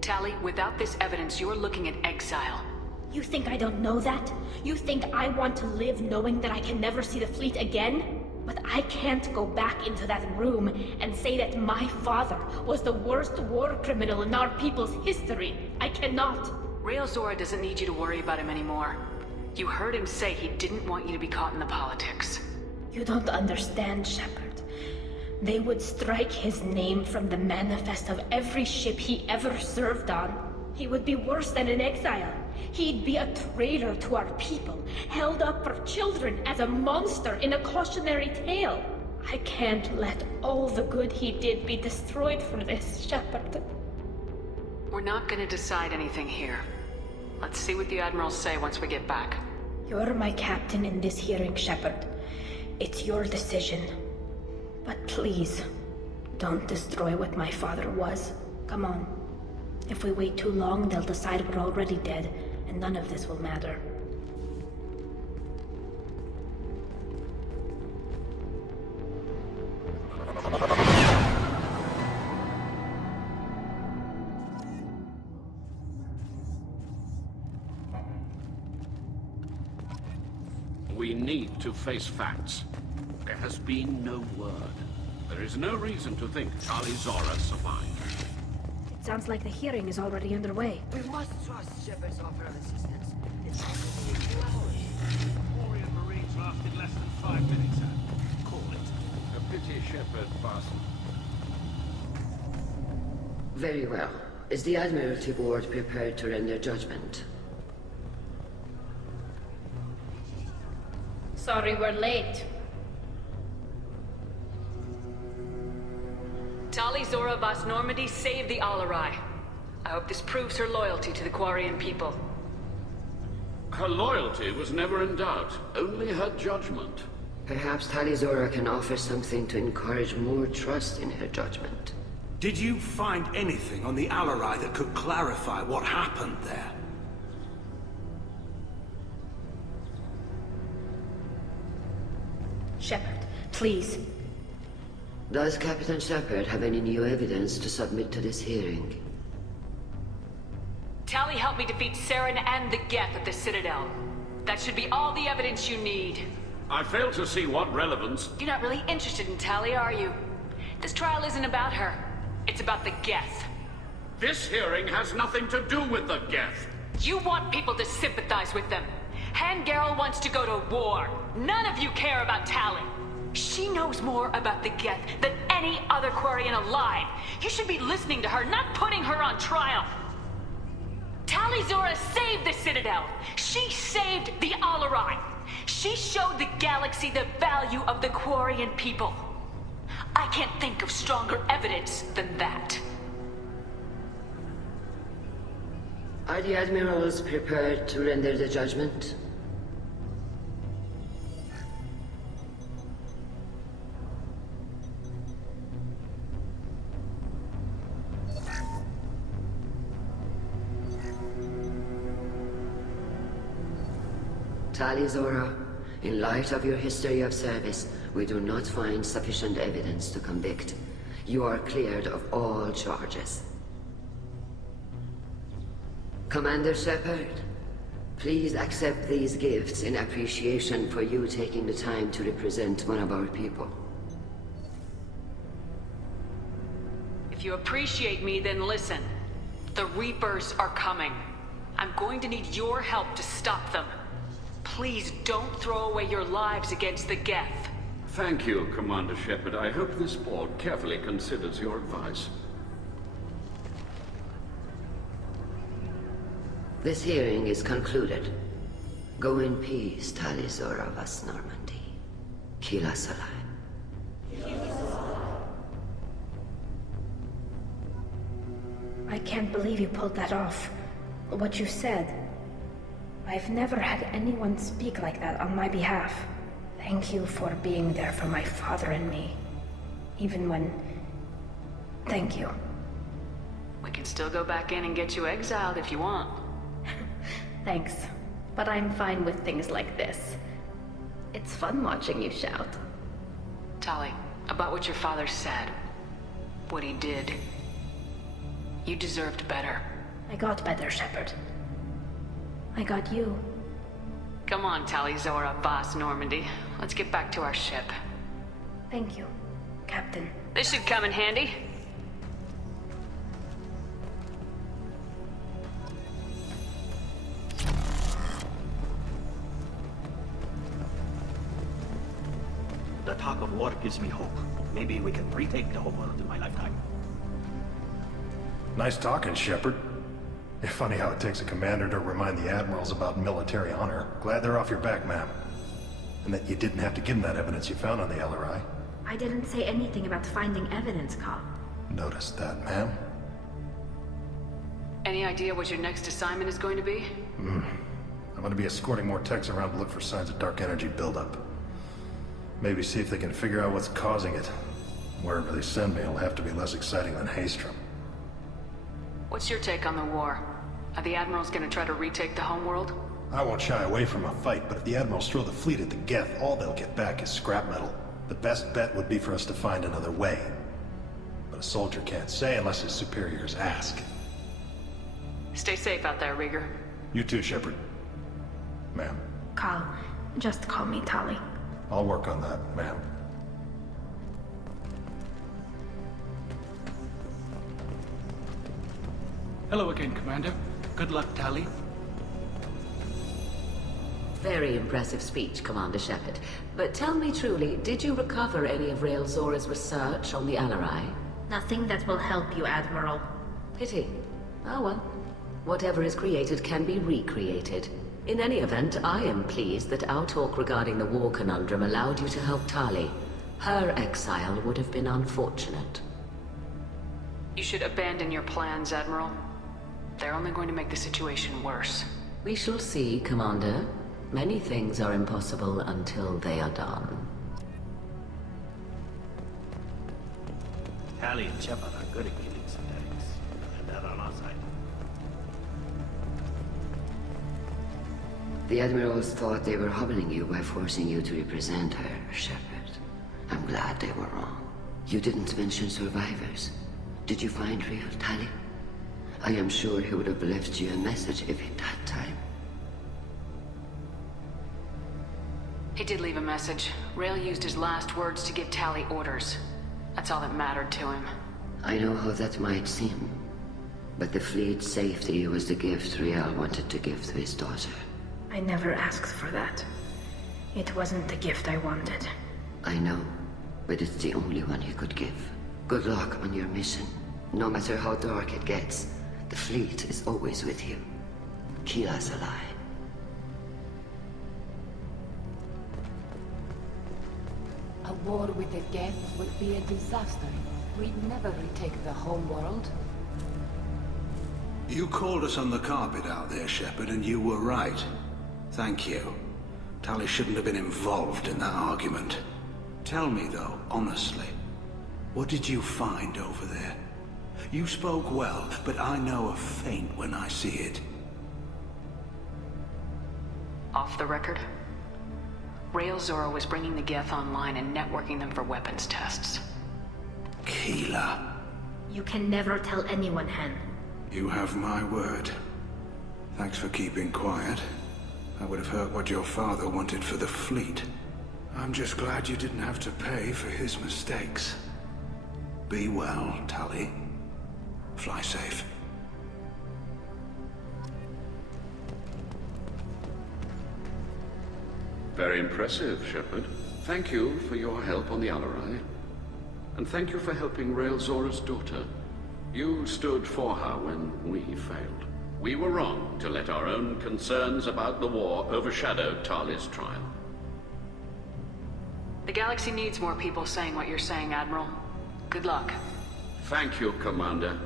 Tali, without this evidence, you're looking at exile. You think I don't know that? You think I want to live knowing that I can never see the fleet again? But I can't go back into that room and say that my father was the worst war criminal in our people's history. I cannot. Rael Zora doesn't need you to worry about him anymore. You heard him say he didn't want you to be caught in the politics. You don't understand, Shepard. They would strike his name from the manifest of every ship he ever served on. He would be worse than an exile. He'd be a traitor to our people, held up for children as a monster in a cautionary tale. I can't let all the good he did be destroyed for this, Shepard. We're not gonna decide anything here. Let's see what the Admirals say once we get back. You're my captain in this hearing, Shepard. It's your decision. But please, don't destroy what my father was. Come on. If we wait too long, they'll decide we're already dead, and none of this will matter. We need to face facts. There has been no word. There is no reason to think Tali Zora survived. It sounds like the hearing is already underway. We must trust Shepard's offer of assistance. It's only been 2 hours. Warrior Marines lasted less than 5 minutes, call it. A pity Shepard passed. Very well. Is the Admiralty Board prepared to render judgment? Sorry we're late. Tali Zora Vas Normandy saved the Alarai. I hope this proves her loyalty to the Quarian people. Her loyalty was never in doubt, only her judgment. Perhaps Tali Zora can offer something to encourage more trust in her judgment. Did you find anything on the Alarai that could clarify what happened there? Shepard, please. Does Captain Shepard have any new evidence to submit to this hearing? Tali helped me defeat Saren and the Geth at the Citadel. That should be all the evidence you need. I fail to see what relevance... You're not really interested in Tali, are you? This trial isn't about her. It's about the Geth. This hearing has nothing to do with the Geth. You want people to sympathize with them. Hangarel wants to go to war. None of you care about Tali. She knows more about the Geth than any other Quarian alive. You should be listening to her, not putting her on trial. Tali Zora saved the Citadel. She saved the Alarai. She showed the galaxy the value of the Quarian people. I can't think of stronger evidence than that. Are the Admirals prepared to render the judgment? Tali Zora, in light of your history of service, we do not find sufficient evidence to convict. You are cleared of all charges. Commander Shepard, please accept these gifts in appreciation for you taking the time to represent one of our people. If you appreciate me, then listen. The Reapers are coming. I'm going to need your help to stop them. Please don't throw away your lives against the Geth. Thank you, Commander Shepard. I hope this board carefully considers your advice. This hearing is concluded. Go in peace, Tali Zora Vas Normandy. Kila Salai. I can't believe you pulled that off. What you said. I've never had anyone speak like that on my behalf. Thank you for being there for my father and me. Even when... Thank you. We can still go back in and get you exiled if you want. Thanks. But I'm fine with things like this. It's fun watching you shout. Tali, about what your father said. What he did. You deserved better. I got better, Shepard. I got you. Come on, Tali Zora, Boss Normandy. Let's get back to our ship. Thank you, Captain. This should come in handy. The talk of war gives me hope. Maybe we can retake the whole world in my lifetime. Nice talking, Shepard. It's funny how it takes a commander to remind the admirals about military honor. Glad they're off your back, ma'am. And that you didn't have to give them that evidence you found on the LRI. I didn't say anything about finding evidence, Carl. Noticed that, ma'am. Any idea what your next assignment is going to be? I'm going to be escorting more techs around to look for signs of dark energy buildup. Maybe see if they can figure out what's causing it. Wherever they send me, it'll have to be less exciting than Haystrom. What's your take on the war? Are the admirals gonna try to retake the homeworld? I won't shy away from a fight, but if the admirals throw the fleet at the Geth, all they'll get back is scrap metal. The best bet would be for us to find another way. But a soldier can't say unless his superiors ask. Stay safe out there, Rieger. You too, Shepard. Ma'am. Carl, just call me Tali. I'll work on that, ma'am. Hello again, Commander. Good luck, Tali. Very impressive speech, Commander Shepard. But tell me truly, did you recover any of Rael Zora's research on the Alarai? Nothing that will help you, Admiral. Pity. Oh well. Whatever is created can be recreated. In any event, I am pleased that our talk regarding the war conundrum allowed you to help Tali. Her exile would have been unfortunate. You should abandon your plans, Admiral. They're only going to make the situation worse. We shall see, Commander. Many things are impossible until they are done. Tali and Shepard are good at killing synthetics. And they're on our side. The Admirals thought they were humbling you by forcing you to represent her, Shepard. I'm glad they were wrong. You didn't mention survivors. Did you find real Tali? I am sure he would have left you a message if he'd had time. He did leave a message. Rael used his last words to give Tali orders. That's all that mattered to him. I know how that might seem, but the fleet's safety was the gift Rael wanted to give to his daughter. I never asked for that. It wasn't the gift I wanted. I know, but it's the only one you could give. Good luck on your mission. No matter how dark it gets, the fleet is always with you. Kila's alive. A war with the Geth would be a disaster. We'd never retake the homeworld. You called us on the carpet out there, Shepard, and you were right. Thank you. Tali shouldn't have been involved in that argument. Tell me, though, honestly, what did you find over there? You spoke well, but I know a feint when I see it. Off the record? Rael Zora was bringing the Geth online and networking them for weapons tests. Keela. You can never tell anyone, Hen. You have my word. Thanks for keeping quiet. I would have heard what your father wanted for the fleet. I'm just glad you didn't have to pay for his mistakes. Be well, Tali. Fly safe. Very impressive, Shepard. Thank you for your help on the Alarai. And thank you for helping Rael Zora's daughter. You stood for her when we failed. We were wrong to let our own concerns about the war overshadow Tali's trial. The galaxy needs more people saying what you're saying, Admiral. Good luck. Thank you, Commander.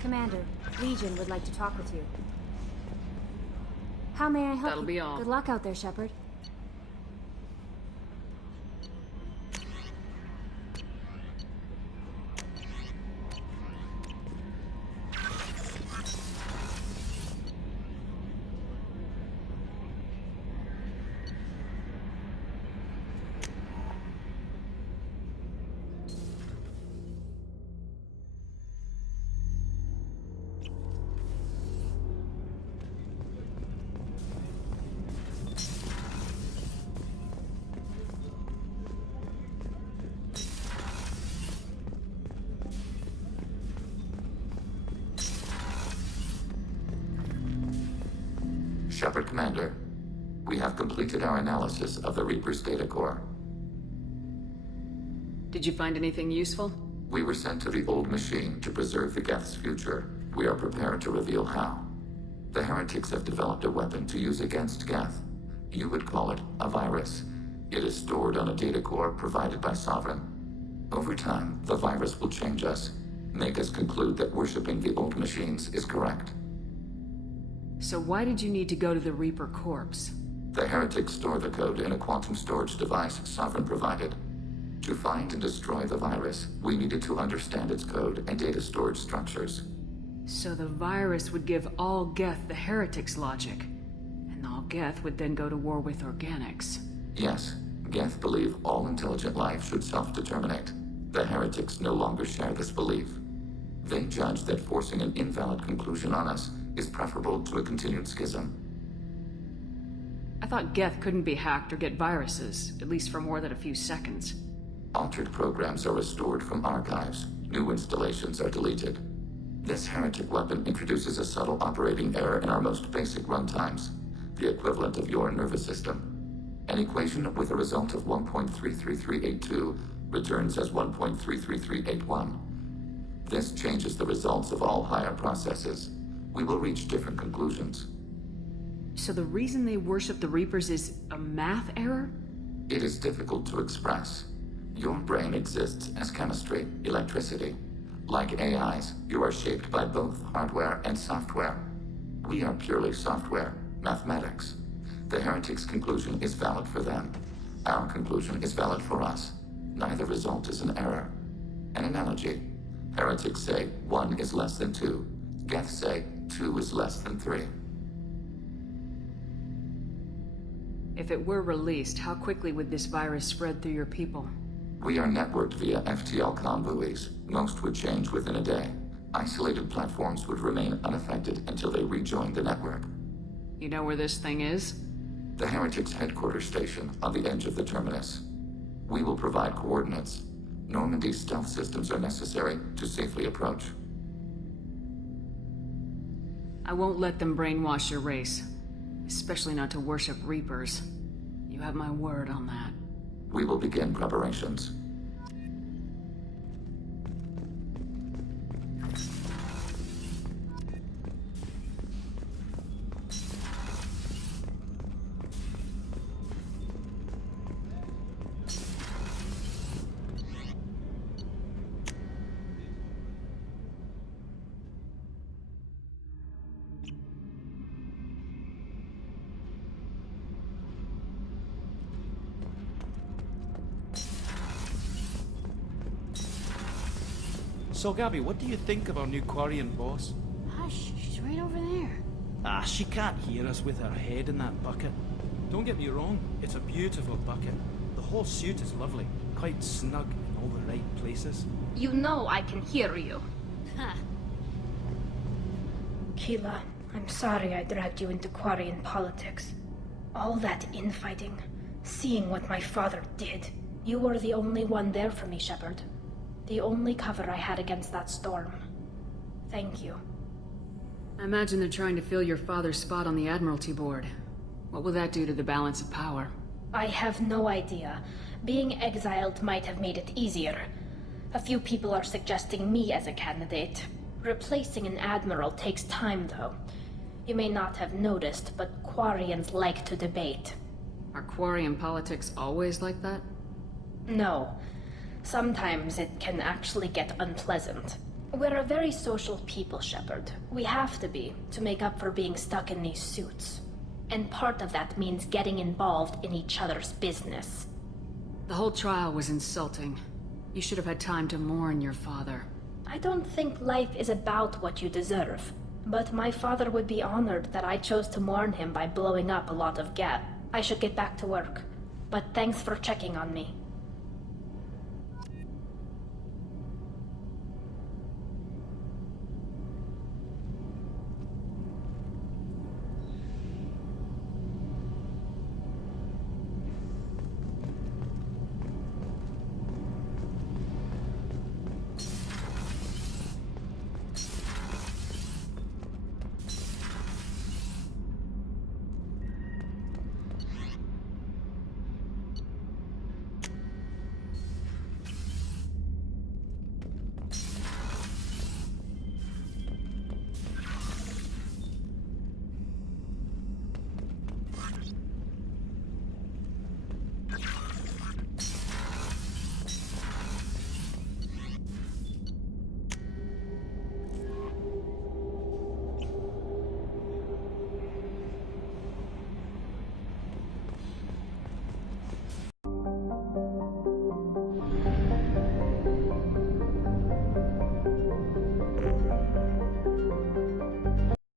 Commander, Legion would like to talk with you. How may I help That'll you? be all. Good luck out there, Shepard. Shepard, Commander. We have completed our analysis of the Reaper's data core. Did you find anything useful? We were sent to the old machine to preserve the Geth's future. We are prepared to reveal how. The heretics have developed a weapon to use against Geth. You would call it a virus. It is stored on a data core provided by Sovereign. Over time, the virus will change us, make us conclude that worshipping the old machines is correct. So why did you need to go to the Reaper corpse? The heretics store the code in a quantum storage device Sovereign provided. To find and destroy the virus, we needed to understand its code and data storage structures. So the virus would give all Geth the heretics' logic, and all Geth would then go to war with organics. Yes, Geth believe all intelligent life should self-determinate. The heretics no longer share this belief. They judge that forcing an invalid conclusion on us is preferable to a continued schism. I thought Geth couldn't be hacked or get viruses, at least for more than a few seconds. Altered programs are restored from archives. New installations are deleted. This heretic weapon introduces a subtle operating error in our most basic runtimes, the equivalent of your nervous system. An equation with a result of 1.33382 returns as 1.33381. This changes the results of all higher processes. We will reach different conclusions. So the reason they worship the Reapers is a math error? It is difficult to express. Your brain exists as chemistry, electricity. Like AIs, you are shaped by both hardware and software. We are purely software, mathematics. The heretics' conclusion is valid for them. Our conclusion is valid for us. Neither result is an error. An analogy. Heretics say 1 is less than 2. Geth say 2 is less than 3. If it were released, how quickly would this virus spread through your people? We are networked via FTL buoys. Most would change within a day. Isolated platforms would remain unaffected until they rejoin the network. You know where this thing is? The heretics' headquarters station on the edge of the terminus. We will provide coordinates. Normandy's stealth systems are necessary to safely approach. I won't let them brainwash your race. Especially not to worship Reapers. You have my word on that. We will begin preparations. So, Gabby, what do you think of our new Quarian boss? Hush, she's right over there. Ah, she can't hear us with her head in that bucket. Don't get me wrong, it's a beautiful bucket. The whole suit is lovely, quite snug in all the right places. You know I can hear you. Huh. Keela, I'm sorry I dragged you into Quarian politics. All that infighting, seeing what my father did. You were the only one there for me, Shepard. The only cover I had against that storm. Thank you. I imagine they're trying to fill your father's spot on the Admiralty Board. What will that do to the balance of power? I have no idea. Being exiled might have made it easier. A few people are suggesting me as a candidate. Replacing an admiral takes time, though. You may not have noticed, but Quarians like to debate. Are Quarian politics always like that? No. Sometimes it can actually get unpleasant. We're a very social people, Shepard. We have to be, to make up for being stuck in these suits. And part of that means getting involved in each other's business. The whole trial was insulting. You should have had time to mourn your father. I don't think life is about what you deserve. But my father would be honored that I chose to mourn him by blowing up a lot of gas. I should get back to work. But thanks for checking on me.